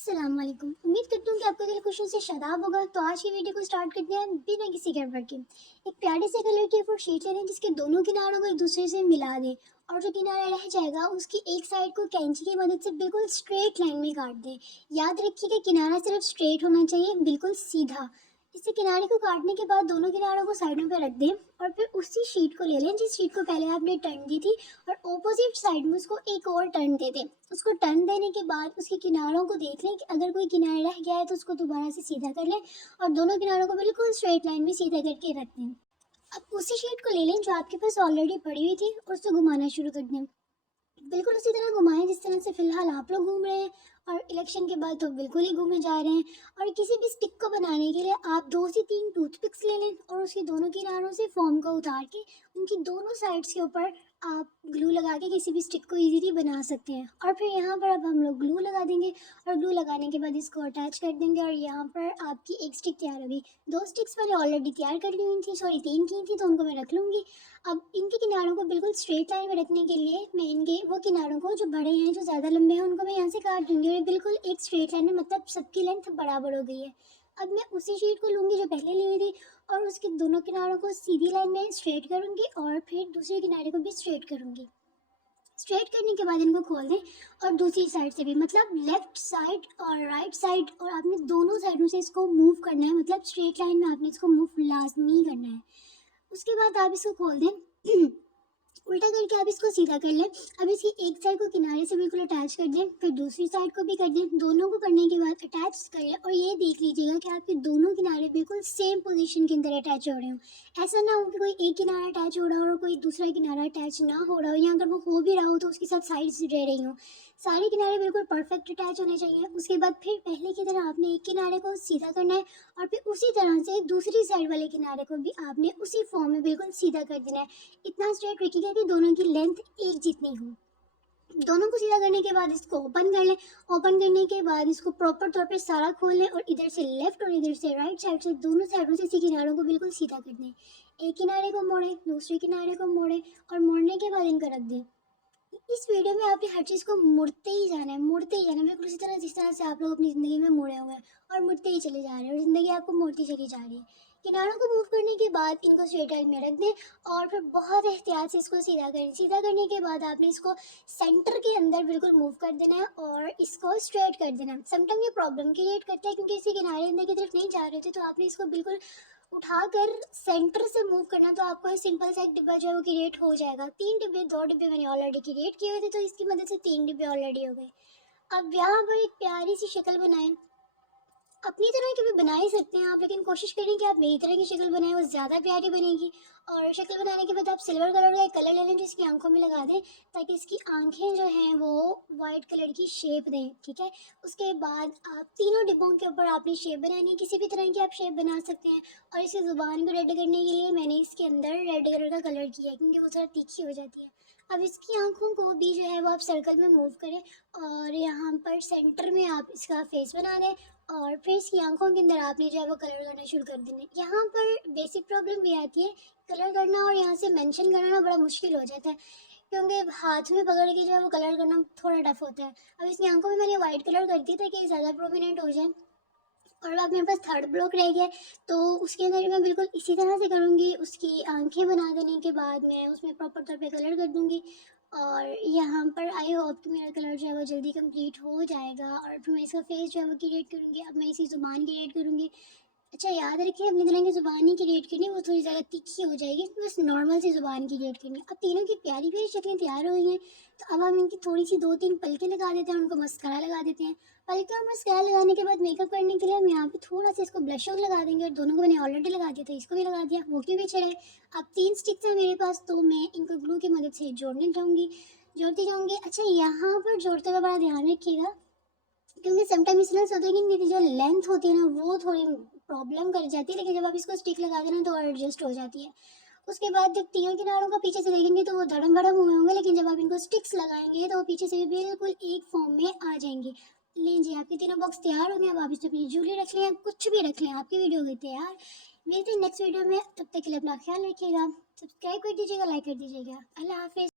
अस्सलाम वालेकुम। उम्मीद करती हूँ कि आपका दिल खुशियों से शादाब होगा। तो आज की वीडियो को स्टार्ट करते हैं बिना किसी गड़बड़ के। एक प्यारे से कलर की फोर शीट ले लें जिसके दोनों किनारों को एक दूसरे से मिला दें और जो किनारा रह जाएगा उसकी एक साइड को कैंची की मदद से बिल्कुल स्ट्रेट लाइन में काट दें। याद रखिए कि किनारा सिर्फ स्ट्रेट होना चाहिए, बिल्कुल सीधा। इसे किनारे को काटने के बाद दोनों किनारों को साइडों पर रख दें और फिर उसी शीट को ले लें जिस शीट को पहले आपने टर्न दी थी और ऑपोजिट साइड में उसको एक और टर्न दे दें। उसको टर्न देने के बाद उसके किनारों को देख लें कि अगर कोई किनारा रह गया है तो उसको दोबारा से सीधा कर लें और दोनों किनारों को बिल्कुल स्ट्रेट लाइन में सीधा करके रख दें। अब उसी शीट को ले लें जो आपके पास ऑलरेडी पड़ी हुई थी और उसको घुमाना शुरू कर दें। बिल्कुल उसी तरह घुमाएं जिस तरह से फिलहाल आप लोग घूम रहे हैं और इलेक्शन के बाद तो बिल्कुल ही घूमे जा रहे हैं। और किसी भी स्टिक को बनाने के लिए आप 2 से 3 टूथपिक्स ले लें और उसके दोनों किनारों से फोम को उतार के उनकी दोनों साइड्स के ऊपर आप ग्लू लगा के किसी भी स्टिक को इजीली बना सकते हैं। और फिर यहाँ पर अब हम लोग ग्लू लगा देंगे और ग्लू लगाने के बाद इसको अटैच कर देंगे और यहाँ पर आपकी एक स्टिक तैयार होगी। 2 स्टिक्स मैंने ऑलरेडी तैयार कर ली हुई थी, सॉरी 3 की थी, तो उनको मैं रख लूँगी। अब इनके किनारों को बिल्कुल स्ट्रेट लाइन में रखने के लिए मैं इनके वो किनारों को जो बड़े हैं, जो ज़्यादा लंबे हैं, उनको मैं यहाँ से काट दूँगी और ये बिल्कुल एक स्ट्रेट लाइन में, मतलब सबकी लेंथ बराबर हो गई है। अब मैं उसी शीट को लूँगी जो पहले ली हुई थी और उसके दोनों किनारों को सीधी लाइन में स्ट्रेट करूँगी और फिर दूसरे किनारे को भी स्ट्रेट करूँगी। स्ट्रेट करने के बाद इनको खोल दें और दूसरी साइड से भी, मतलब लेफ्ट साइड और राइट साइड, और आपने दोनों साइडों से इसको मूव करना है, मतलब स्ट्रेट लाइन में आपने इसको मूव लाजमी करना है। उसके बाद आप इसको खोल दें उल्टा करके आप इसको सीधा कर लें। अब इसकी एक साइड को किनारे से बिल्कुल अटैच कर दें, फिर दूसरी साइड को भी कर दें। दोनों को करने के बाद अटैच कर लें और ये देख लीजिएगा कि आपके दोनों किनारे बिल्कुल सेम पोजीशन के अंदर अटैच हो रहे हो। ऐसा ना हो कि कोई एक किनारा अटैच हो रहा हो और कोई दूसरा किनारा अटैच ना हो रहा हो, या अगर वो हो भी रहा हो तो उसके साथ साइड्स रह रही हो। सारे किनारे बिल्कुल परफेक्ट अटैच होने चाहिए। उसके बाद फिर पहले की तरह आपने एक किनारे को सीधा करना है और फिर उसी तरह से दूसरी साइड वाले किनारे को भी आपने उसी फॉर्म में बिल्कुल सीधा कर देना है। इतना स्ट्रेट रखिएगा कि दोनों की लेंथ एक जितनी हो। दोनों को सीधा करने के बाद इसको ओपन कर लें। ओपन करने के बाद इसको प्रॉपर तौर पे सारा खोल लें और इधर से लेफ्ट और इधर से राइट साइड से दोनों साइडों से इसी किनारों को बिल्कुल सीधा कर दें। एक किनारे को मोड़ें, दूसरे किनारे को मोड़ें और मोड़ने के बाद इनको रख दें। इस वीडियो में आपने हर चीज़ को मुड़ते ही जाना है, मुड़ते ही जाना है, बिल्कुल उसी तरह जिस तरह से आप लोग अपनी ज़िंदगी में मुड़े हुए हैं और मुड़ते ही चले जा रहे हैं और ज़िंदगी आपको मुड़ती चली जा रही है। किनारों को मूव करने के बाद इनको स्ट्रेट लाइन में रख दें और फिर बहुत एहतियात से इसको सीधा करें। सीधा करने के बाद आपने इसको सेंटर के अंदर बिल्कुल मूव कर देना है और इसको स्ट्रेट कर देना है। समटाइम ये प्रॉब्लम क्रिएट करता है क्योंकि इसी किनारे अंदर की तरफ नहीं जा रहे थे, तो आपने इसको बिल्कुल उठाकर सेंटर से मूव करना, तो आपको सिंपल सा एक डिब्बा जो है वो क्रिएट हो जाएगा। 3 डिब्बे, 2 डिब्बे मैंने ऑलरेडी क्रिएट किए हुए थे, तो इसकी मदद से 3 डिब्बे ऑलरेडी हो गए। अब यहाँ पर एक प्यारी सी शक्ल बनाएं। अपनी तरह की भी बना ही सकते हैं आप, लेकिन कोशिश करें कि आप मेरी तरह की शक्ल बनाएं, वो ज़्यादा प्यारी बनेगी। और शक्ल बनाने के बाद आप सिल्वर कलर का एक कलर ले लें जो इसकी आंखों में लगा दें, ताकि इसकी आंखें जो हैं वो वाइट कलर की शेप दें, ठीक है। उसके बाद आप तीनों डिब्बों के ऊपर आपने शेप बनानी है, किसी भी तरह की आप शेप बना सकते हैं। और इसकी ज़ुबान को रेड करने के लिए मैंने इसके अंदर रेड कलर का कलर किया है क्योंकि वो थोड़ा तीखी हो जाती है। अब इसकी आंखों को भी जो है वो आप सर्कल में मूव करें और यहाँ पर सेंटर में आप इसका फेस बना दें और फिर इसकी आंखों के अंदर आपने जो है वो कलर करना शुरू कर देना है। यहाँ पर बेसिक प्रॉब्लम ये आती है, कलर करना और यहाँ से मेंशन करना ना बड़ा मुश्किल हो जाता है क्योंकि हाथ में पकड़ के जो है वो कलर करना थोड़ा टफ होता है। अब इसकी आंखों में मैंने वाइट कलर कर दी ताकि ज़्यादा प्रोमिनेंट हो जाए। और अब मेरे पास थर्ड ब्लॉक रह गया है, तो उसके अंदर मैं बिल्कुल इसी तरह से करूँगी। उसकी आंखें बना देने के बाद मैं उसमें प्रॉपर तौर पे कलर कर दूँगी और यहाँ पर आई होप कि मेरा कलर जो है वो जल्दी कंप्लीट हो जाएगा और फिर मैं इसका फेस जो है वो क्रिएट करूँगी। अब मैं इसी ज़ुबान क्रिएट करूँगी। अच्छा याद रखिए अपनी तरह की ज़ुबान ही क्रिएट करनी, वो थोड़ी ज़्यादा तीखी हो जाएगी, बस नॉर्मल सी ज़ुबान क्रिएट करनी है। अब तीनों की प्यारी प्यारी शक्लें तैयार हो गई हैं, तो अब हम इनकी थोड़ी सी 2-3 पलकें लगा देते हैं, उनको मस्कारा लगा देते हैं। पलके और मस्कारा लगाने के बाद मेकअप करने के लिए हम यहाँ पे थोड़ा सा इसको ब्लश ऑन लगा देंगे और दोनों को मैंने ऑलरेडी लगा दिया था, इसको भी लगा दिया, वो क्यों पीछे रहे। अब 3 स्टिक्स हैं मेरे पास, तो मैं इनको ग्लू की मदद से जोड़ती जाऊँगी। अच्छा यहाँ पर जोड़ते हुए बड़ा ध्यान रखिएगा क्योंकि समटाइम इसलिए होता है कि इनकी जो लेंथ होती है ना वो थोड़ी प्रॉब्लम कर जाती है, लेकिन जब आप इसको स्टिक लगा देना तो एडजस्ट हो जाती है। उसके बाद जब तीनों किनारों का पीछे से देखेंगे तो वो धड़म भड़म हुए होंगे, लेकिन जब आप इनको स्टिक्स लगाएंगे तो वो पीछे से भी बिल्कुल एक फॉर्म में आ जाएंगे। लीजिए आपके तीनों बॉक्स तैयार हो गए। अब आप इसमें अपनी ज्वेलरी रख लें, कुछ भी रख लें, आपकी वीडियो हो गई तैयार। मिलते हैं नेक्स्ट वीडियो में, तब तक के लिए अपना ख्याल रखिएगा, सब्सक्राइब कर दीजिएगा, लाइक कर दीजिएगा। अल्लाह हाफिज़।